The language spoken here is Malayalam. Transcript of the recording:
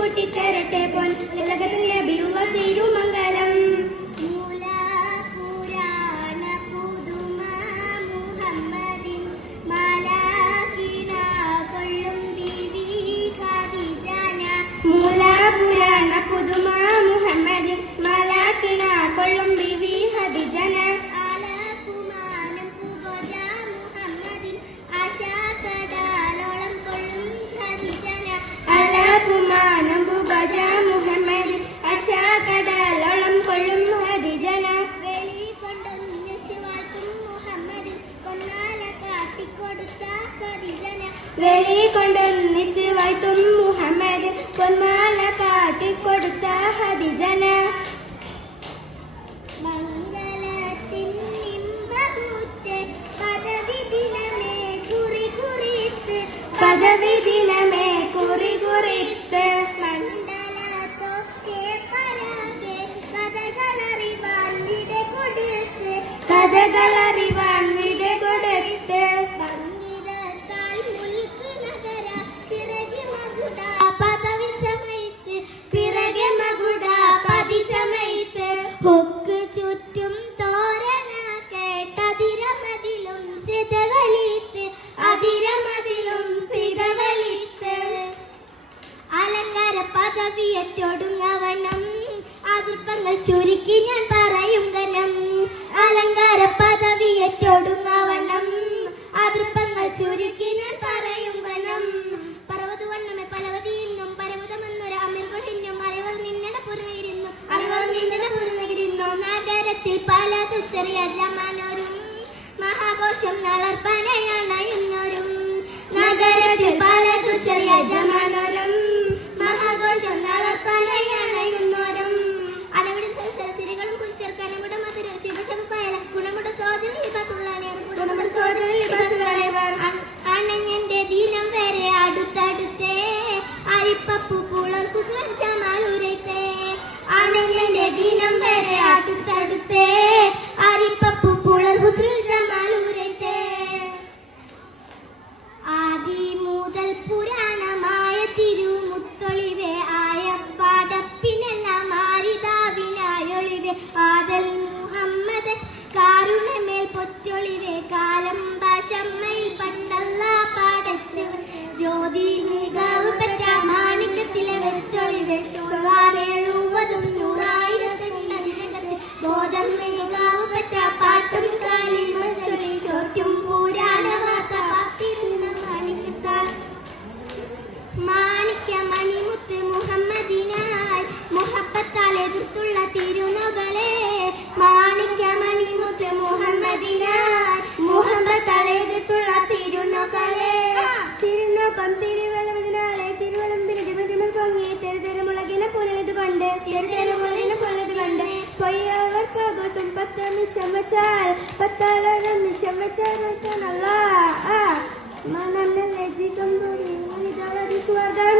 പൊട്ടിത്തരട്ടെ പൊൻ ഉലകത്തിൽ നബിയുള്ള തിരുമംഗലം. മൂലാപുരാണ പുതുമ മുഹമ്മദിൻ മലാക്കിന കൊള്ളും ബിവി ഖദീജന. ആലാകുമാനം പുകജ മുഹമ്മദിൻ ആശാകടാലോളം കൊള്ളും ഖദീജന. ആലാകുമാനം പുകജ മുഹമ്മദിൻ ആശാകടാലോളം കൊള്ളും ഖദീജന. വെളി കൊണ്ടൊന്നിച്ചു വാഴ്ത്തും മുഹമ്മദിൻ പൊന്നാല കാട്ടിക്കൊടുത്ത ഖദീജന. വെളി കൊണ്ടൊന്നിച്ച് വാഴ്ത്തും മുഹമ്മദിൻ പൊന്മാല കാട്ടിക്കൊടുത്ത ഖദീജന. മംഗളത്തിൻ ഇമ്പകൂത്ത് പദവി ദിനമേ കുറി കുറിത്ത് പദവി ദിനമേ കുറി കുറിത്ത്. മണ്ഡലത്തൊക്കെ പരാകെ കഥകളറിവാൻ വിട കൊടുത്ത് കഥകളറിവാൻ വിട കൊടുത്ത്. ഹൊക്ക് ചുറ്റും തോരണ കേട്ടതിരമതിലും സിതവലിത്ത് അതിരമതിലും സിതവലിത്ത്. അലങ്കാര പദവിയറ്റൊടുങ്ങവണ്ണം അതിർപ്പങ്ങൾ ചുരുക്കി ഞാൻ പറയും ഗനം. അലങ്കാര പദവിയറ്റൊടുങ്ങവണ്ണം അതിർപ്പങ്ങൾ ചുരുക്കി ഞാൻ പറയും ഗനം. പർവ്വത വണ്ണമേ പലവതിയെന്നും പരമതമെന്നൊരു അമിർഗുഹിന്നും അറിവർ നിന്നട പുറകിരുന്നു അറിവർ നിന്നട പുറകിരുന്നു. നഗരത്തിൽ പല തുച്ചറിയ ജമാനോരും മഹാഘോഷം നളർപ്പനയണയുന്നോരും. നഗരത്തിൽ പല തുച്ചറിയ ജമാനോരും മഹാഘോഷം നളർപ്പനയണയുന്നോരും. അടവിടും സരസരസിരികളും കുരിശർക്കനമുട മധുര ശിവശമപ്പായ ഗുണമുട സോദന ലിബാസുള്ളാണിയർ ഗുണമുട സോദന ലിബാസുള്ളാണിയർ. അണഞ്ഞന്റെ ദിനം വരെ അടുത്തടുത്തേ അരിപ്പപ്പു പുളർ കുസുവൻ ജമാലുരൈത്തേ. അണഞ്ഞന്റെ ദിനം വരെ അടുത്തടുത്തേ അരിപ്പപ്പു പുളർ ഹുസ്നുൽ ജമാലുരൈത്തേ. ആദി മുതൽ പുരാണമായ തിരുമുത്തൊളിവേ ആയ പാടപ്പിനെല്ലാം മാരിതാവിനായൊളിവേ ആദൽ മുഹമ്മദ് കാരുണ്യമേൽ പൊറ്റൊളിവേ കാലം ഭാഷമ്മയിൽ പണ്ടല്ല പാടച്ച് ജ്യോതി മികവ് പറ്റ മാണിക്കത്തിലെ വെച്ചൊളിവേ ചൊറാറേഴുവതും നൂറായിരത്തിനകത്ത് ബോധം മികവ് പറ്റ പാട്ടും കാലി മച്ചൊലി ചോറ്റും പുരാണ വാർത്ത പാത്തിരുന്ന മാണിക്കത്താൽ. മാണിക്യ മണിമുത്ത് മുഹമ്മദിനായി മുഹബത്താൽ എതിർത്തുള്ള തിരുനകളെ. മാണിക്യ മണിമുത്ത് മുഹമ്മദിനായി മുഹബത്താൽ എതിർത്തുള്ള തിരുനകളെ. തിരുനോക്കം തിരുവളവിനാലെ തിരുവളമ്പിന് ദിവതിമൽ പൊങ്ങി തെരുതെരുമുളകിനെ പുനത് കൊണ്ട് തെരുതെരുമുളകിനെ പുനത് കൊണ്ട് പൊയ്യവർ പകുത്തും 10 നിമിഷം വെച്ചാൽ 10 നിമിഷം വെച്ചാൽ മണം ലജിക്കും സ്വർഗം